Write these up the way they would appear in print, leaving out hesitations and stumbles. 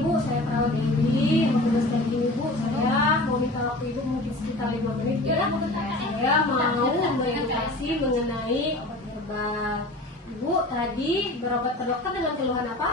Bu, saya perawat Dewi, mau tugas dari Ibu. Saya mau minta waktu Ibu mungkin sekitar 5 menit ya. Saya mau mengedukasi mengenai obat herbal. Ibu tadi berobat ke dokter dengan keluhan apa?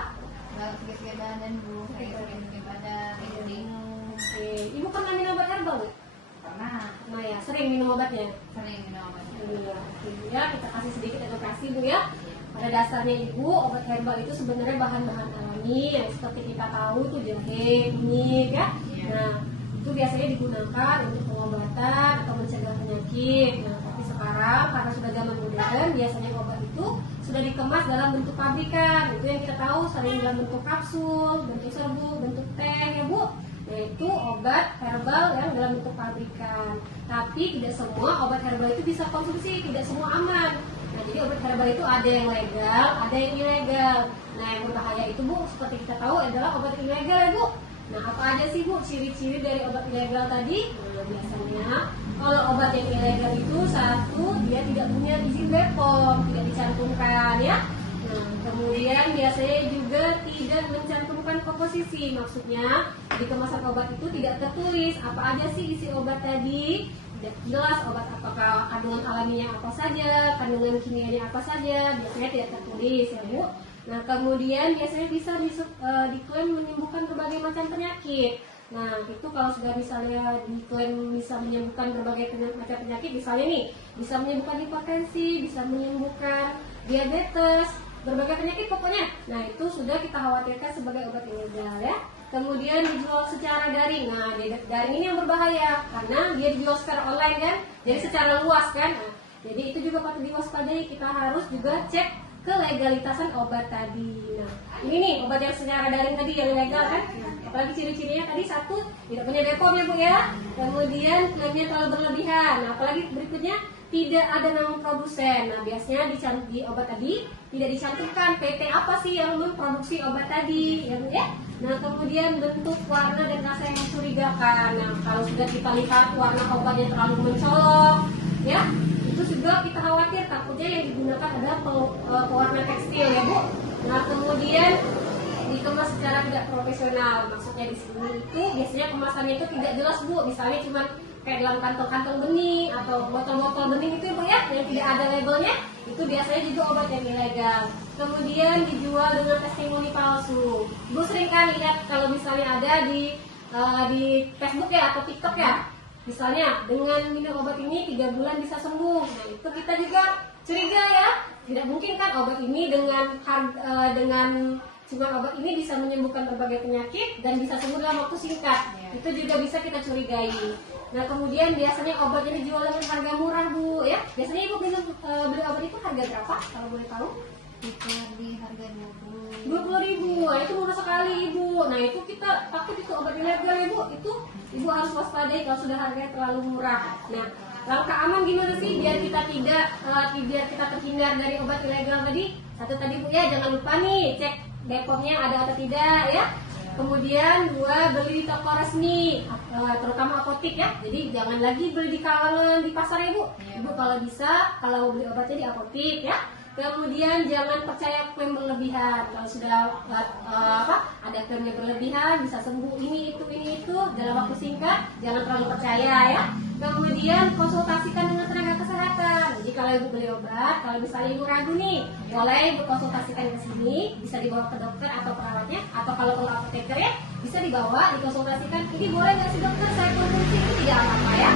Sakit badan Bu, sakit badan, bingung. Oke, Ibu pernah minum obat herbal nggak? Pernah, Nah ya, sering minum obatnya. sering minum obat. Iya, oke, ya kita kasih sedikit edukasi Bu ya. Pada dasarnya Ibu, obat herbal itu sebenarnya bahan-bahan alami yang seperti kita tahu itu jahe, kunyit ya. Nah, itu biasanya digunakan untuk pengobatan atau mencegah penyakit. Nah, tapi sekarang karena sudah zaman modern, biasanya obat itu sudah dikemas dalam bentuk pabrikan. Itu yang kita tahu sering dalam bentuk kapsul, bentuk serbuk, bentuk teh ya Bu. Yaitu obat herbal yang dalam bentuk pabrikan. Tapi tidak semua obat herbal itu bisa konsumsi, tidak semua aman. Nah, jadi obat herbal itu ada yang legal, ada yang ilegal. Nah, yang berbahaya itu Bu, seperti kita tahu adalah obat ilegal ya Bu. Nah, apa aja sih Bu ciri-ciri dari obat ilegal tadi? Nah, biasanya kalau obat yang ilegal itu satu, dia tidak punya izin BPOM, tidak dicantumkan ya. Nah, kemudian biasanya juga tidak mencantumkan komposisi, maksudnya di kemasan obat itu tidak tertulis apa aja sih isi obat tadi, tidak jelas obat apakah kandungan alaminya apa saja, kandungan kimianya apa saja, biasanya tidak tertulis ya Bu. Nah, kemudian biasanya bisa diklaim menyembuhkan berbagai macam penyakit. Nah, itu kalau sudah misalnya diklaim bisa menyembuhkan berbagai macam penyakit, misalnya nih, bisa menyembuhkan hipertensi, bisa menyembuhkan diabetes, berbagai penyakit pokoknya. Nah, itu sudah kita khawatirkan sebagai obat ilegal ya. Kemudian dijual secara daring. Nah, daring ini yang berbahaya karena dia dijual secara online kan, jadi secara luas kan. Nah, jadi itu juga patut diwaspadai. Kita harus juga cek kelegalitasan obat tadi. Nah, ini nih obat yang secara daring tadi yang ilegal kan. Apalagi ciri-cirinya tadi satu tidak punya BPOM ya Bu ya. Kemudian klaimnya terlalu berlebihan. Nah, apalagi berikutnya tidak ada nama produsen. Nah, biasanya di obat tadi tidak dicantumkan PT apa sih yang memproduksi obat tadi ya Bu ya. Nah, kemudian bentuk, warna dan rasa yang mencurigakan. Nah, kalau sudah kita lihat warna obatnya terlalu mencolok ya, itu juga kita khawatir takutnya yang digunakan adalah pewarna tekstil ya Bu. Nah, kemudian dikemas secara tidak profesional. Maksudnya di sini itu biasanya kemasannya itu tidak jelas Bu. Misalnya cuma kayak dalam kantong-kantong bening atau botol-botol bening itu Bu ya, yang tidak ada labelnya, itu biasanya juga obat yang ilegal. Kemudian dijual dengan testimoni palsu. Bu sering kan lihat kalau misalnya ada di Facebook ya atau TikTok ya, misalnya dengan minum obat ini 3 bulan bisa sembuh. Nah, itu kita juga curiga ya. Tidak mungkin kan obat ini dengan cuma obat ini bisa menyembuhkan berbagai penyakit dan bisa sembuh dalam waktu singkat. Itu juga bisa kita curigai. Nah, kemudian biasanya obat ini dijual dengan harga murah Bu ya. Biasanya Ibu beli obat itu harga berapa kalau boleh tahu? Itu di harga 20.000. 20.000. Nah, itu murah sekali Ibu. Nah, itu kita takut itu obat ilegal ya Bu. Itu Ibu harus waspadai kalau sudah harganya terlalu murah. Nah, langkah aman gimana sih biar kita biar kita terhindar dari obat ilegal tadi? Satu tadi Bu ya, jangan lupa nih cek BPOM-nya ada atau tidak ya. Kemudian 2, beli di toko resmi, terutama apotik ya. Jadi jangan lagi beli di kalangan di pasar ya Bu. Ibu kalau bisa, kalau beli obatnya di apotik ya. Kemudian jangan percaya klaim berlebihan. Kalau sudah ada klaimnya berlebihan, bisa sembuh ini itu dalam waktu singkat, jangan terlalu percaya ya. Kemudian konsultasikan dengan tenaga kesehatan. Jadi kalau Ibu beli obat, kalau misalnya Ibu ragu nih, boleh Ibu konsultasikan ke sini, bisa dibawa ke dokter atau perawatnya, atau kalau perlu apoteker ya, bisa dibawa, dikonsultasikan. Ini boleh nggak sih dokter saya konsumsi? Ini tidak apa-apa ya.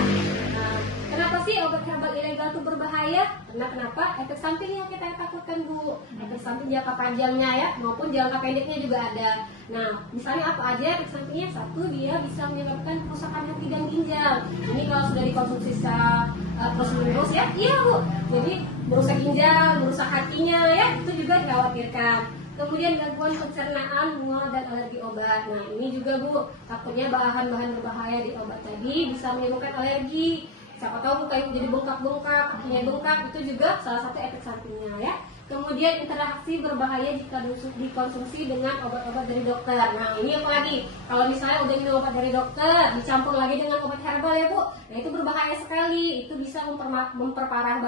Nah, kenapa sih obat herbal ilegal itu berbahaya? Karena kenapa? Efek samping yang kita takutkan Bu. Efek samping jangka panjangnya ya, maupun jangka pendeknya juga ada. Nah, misalnya apa aja efek sampingnya? Satu, dia bisa menyebabkan kerusakan hati dan ginjal. Ini kalau sudah dikonsumsi secara terus-menerus ya, iya Bu. Jadi merusak ginjal, merusak hatinya ya, itu juga dikhawatirkan. Kemudian gangguan pencernaan, mual dan alergi obat. Nah, ini juga Bu, takutnya bahan-bahan berbahaya di obat tadi bisa menimbulkan alergi. Siapa tahu muka Ibu jadi bengkak-bengkak, kakinya bengkak, itu juga salah satu efek sampingnya ya. Kemudian interaksi berbahaya jika dikonsumsi dengan obat-obat dari dokter. Nah ini apa lagi? Kalau misalnya udah minum obat dari dokter, dicampur lagi dengan obat herbal ya Bu, nah itu berbahaya sekali. Itu bisa memperparah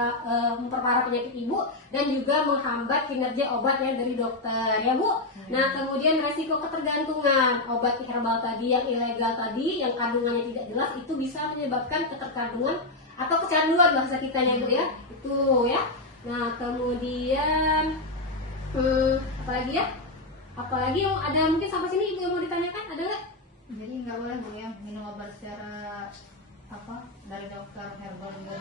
penyakit ibu dan juga menghambat kinerja obat yang dari dokter ya Bu. Nah kemudian resiko ketergantungan obat herbal tadi yang ilegal tadi, yang kandungannya tidak jelas, itu bisa menyebabkan keterkandungan atau kecanduan bahasa kitanya Bu ya. Itu ya. Nah kemudian apalagi ya? Apalagi yang ada mungkin sampai sini ibu yang mau ditanyakan ada nggak? Jadi nggak boleh Bu ya minum obat secara dari dokter herbal juga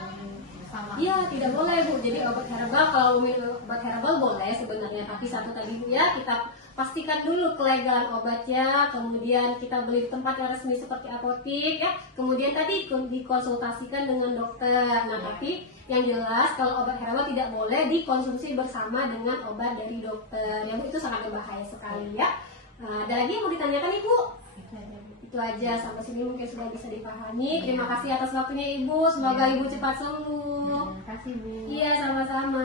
sama. Iya tidak boleh Bu. Jadi obat herbal, kalau minum obat herbal boleh sebenarnya, tapi satu tadi Bu ya, kita pastikan dulu kelegalan obatnya, kemudian kita beli di tempat yang resmi seperti apotik ya, kemudian tadi dikonsultasikan dengan dokter. Nah tapi yang jelas kalau obat herbal tidak boleh dikonsumsi bersama dengan obat dari dokter ya Bu, itu sangat berbahaya sekali ya. Nah, ada lagi yang mau ditanyakan Ibu? Itu aja, sampai sini mungkin sudah bisa dipahami. Terima kasih atas waktunya Ibu, semoga Ibu cepat sembuh. Terima kasih Bu. Iya sama-sama.